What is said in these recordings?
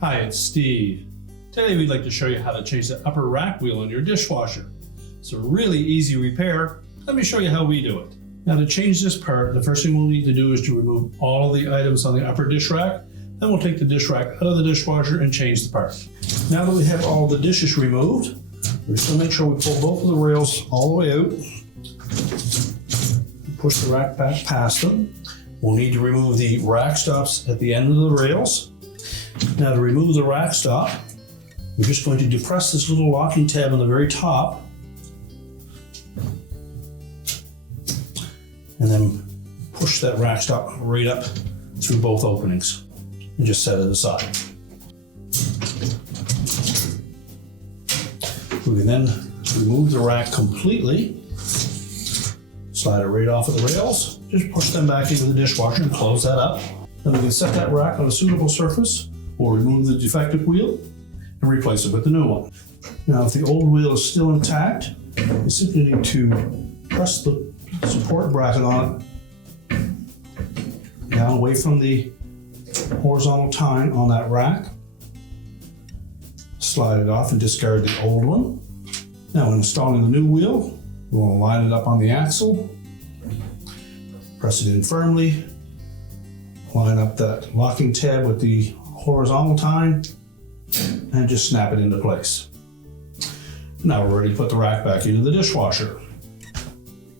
Hi, it's Steve. Today we'd like to show you how to change the upper rack wheel on your dishwasher. It's a really easy repair. Let me show you how we do it. Now to change this part, the first thing we'll need to do is to remove all the items on the upper dish rack. Then we'll take the dish rack out of the dishwasher and change the part. Now that we have all the dishes removed, we still make sure we pull both of the rails all the way out. Push the rack back past them. We'll need to remove the rack stops at the end of the rails. Now to remove the rack stop, we're just going to depress this little locking tab on the very top and then push that rack stop right up through both openings and just set it aside. We can then remove the rack completely, slide it right off of the rails, just push them back into the dishwasher and close that up. Then we can set that rack on a suitable surface. We'll remove the defective wheel and replace it with the new one. Now, if the old wheel is still intact, you simply need to press the support bracket on it down away from the horizontal tine on that rack. Slide it off and discard the old one. Now, when installing the new wheel, we want to line it up on the axle, press it in firmly, line up that locking tab with the horizontal tine, and just snap it into place. Now we're ready to put the rack back into the dishwasher.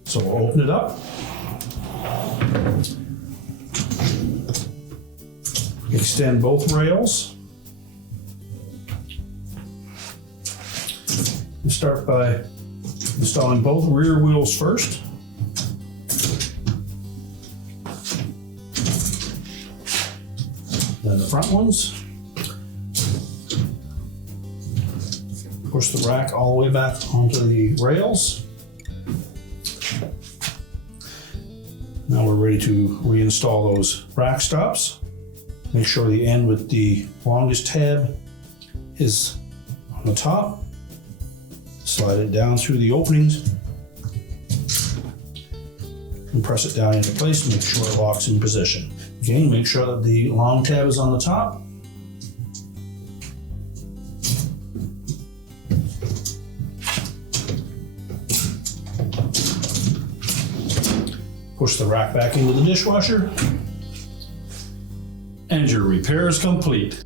So we'll open it up. Extend both rails. We start by installing both rear wheels first. Then the front ones. Push the rack all the way back onto the rails. Now we're ready to reinstall those rack stops. Make sure the end with the longest tab is on the top. Slide it down through the openings and press it down into place and make sure it locks in position. Again, make sure that the long tab is on the top. Push the rack back into the dishwasher, and your repair is complete.